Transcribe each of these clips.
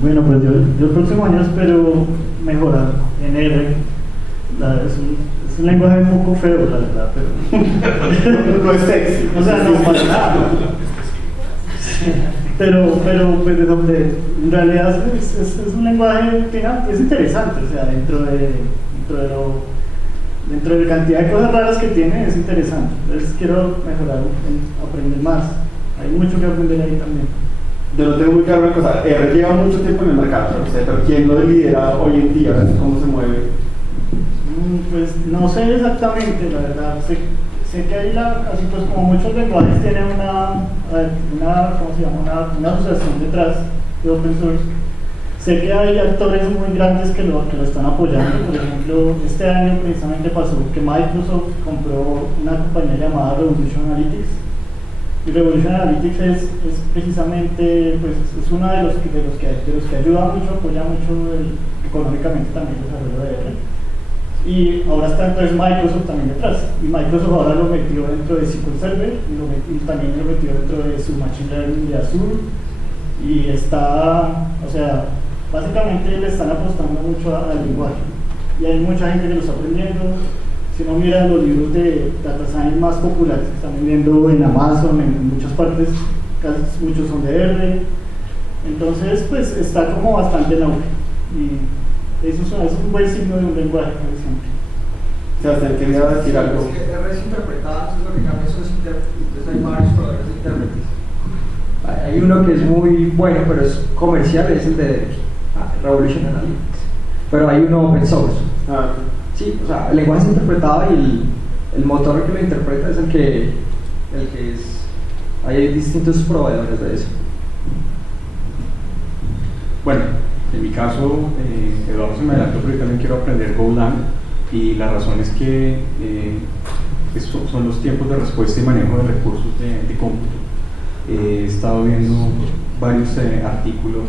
Bueno, pues yo el próximo año espero mejorar en R. Es un lenguaje un poco feo, la verdad, pero no es sexy. O sea, no para nada. Pero pues, en realidad es un lenguaje que es interesante, o sea, dentro de la cantidad de cosas raras que tiene, es interesante. Entonces quiero mejorar, aprender más. Hay mucho que aprender ahí también. Yo no tengo muy claro una cosa, R lleva mucho tiempo en el mercado, pero ¿quién lo lidera hoy en día? ¿Cómo se mueve? Pues no sé exactamente, la verdad. Sé que hay así pues como muchos lenguajes tienen ¿cómo se llama? Una asociación detrás de open source. Sé que hay actores muy grandes que lo están apoyando. Por ejemplo, este año precisamente pasó que Microsoft compró una compañía llamada Revolution Analytics. Y Revolution Analytics es precisamente, pues, es uno de los que ayuda mucho, apoya mucho económicamente también el desarrollo de R. Y ahora está entonces Microsoft también detrás. Y Microsoft ahora lo metió dentro de SQL Server y también lo metió dentro de su Machine Learning de Azure. Y está, o sea, básicamente le están apostando mucho al lenguaje. Y hay mucha gente que lo está aprendiendo. Si uno mira los libros de data science más populares que están vendiendo en Amazon, en muchas partes, casi muchos son de R. Entonces, pues está como bastante en auge. Y eso es un buen signo de un lenguaje, por ejemplo. Sebastián, quería decir algo. Es que R es interpretada, entonces lo que cambia son los intérpretes. Entonces hay varios proveedores de intérpretes. Hay uno que es muy bueno, pero es comercial, es el de Revolution Analytics. Pero hay uno open source. Sí, o sea, el lenguaje es interpretado y el motor que lo interpreta es el que es. Hay distintos proveedores de eso. Bueno, en mi caso, Eduardo se me adelantó, pero yo también quiero aprender Golang, y la razón es que son los tiempos de respuesta y manejo de recursos de cómputo. He estado viendo varios artículos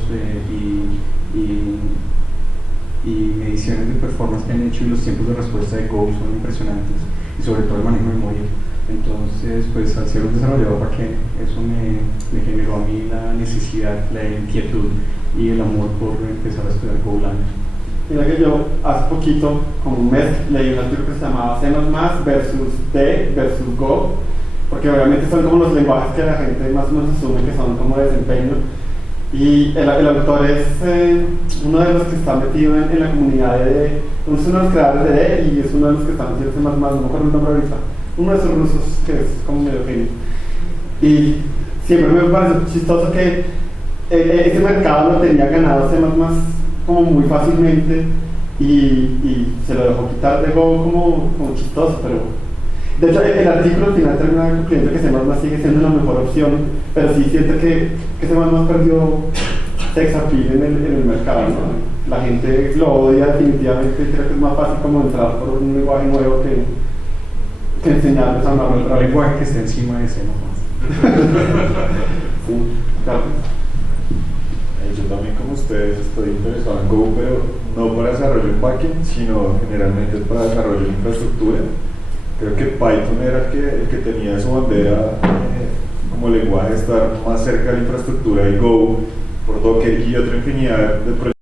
y mediciones de performance que han hecho, y los tiempos de respuesta de Go son impresionantes, y sobre todo el manejo de memoria. Entonces, pues al ser un desarrollador backend, eso me generó a mí la necesidad, la inquietud y el amor por empezar a estudiar Golang. Mira que yo hace poquito, como un mes, leí un artículo que se llamaba C++ versus D versus Go, porque obviamente son como los lenguajes que la gente más o menos asume que son como de desempeño. Y el autor es uno de los que está metido en la comunidad de D, uno de los creadores de D, y es uno de los que está metido en C++, no me acuerdo el nombre ahorita, uno de esos rusos que es como medio genio. Y siempre me parece chistoso que ese mercado lo tenía ganado C++ como muy fácilmente, y se lo dejó quitar de Go como chistoso, pero de hecho el artículo al final termina concluyendo que C++ sigue siendo la mejor opción, pero sí siento que C++ perdió sex appeal en el mercado, ¿no? La gente lo odia definitivamente, creo que es más fácil como entrar por un lenguaje nuevo que enseñarles a hablar otra vez. Lenguaje que esté encima de C++. Sí, claro. Yo también, como ustedes, estoy interesado en Go, pero no para desarrollo en backend, sino generalmente para desarrollo en infraestructura. Creo que Python era el que tenía su bandera como lenguaje de estar más cerca de la infraestructura, y Go, por Docker y otra infinidad de proyectos